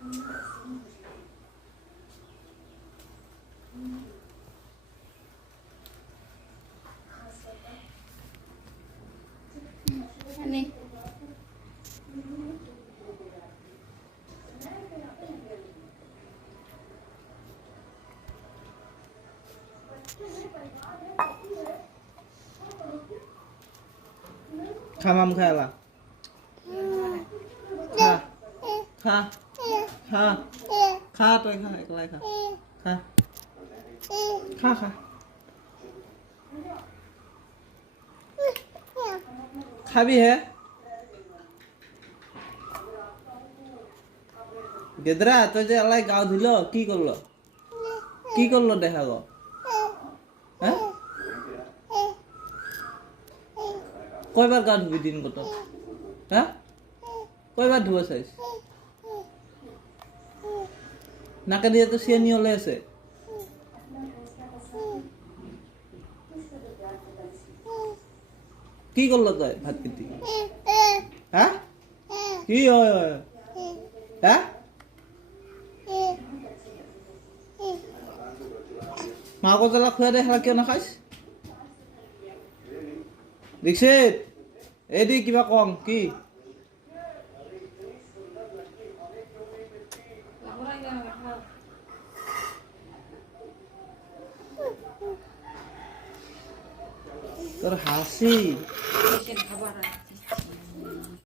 নে খা মাম খালা খা খা খা খা তুই খা একলাই খা খা খা খা খাবি হে গেদরা তুই যে আলাই গাও ধুল কি করলো দেখা গো হ্যাঁ কয়বার গা ধুবি দিন কত হ্যাঁ কয়বার ধুয়া চাইছ নাকে দিয়ে তো সিয়ানি হলে আছে কি করলো তাই ভাত খেতে হ্যাঁ কি হয় হ্যাঁ মা কতলা খুয়া দেখা কিয় নাখাইছ দীক্ষিত এদি কিবা কম কি তোর হাসি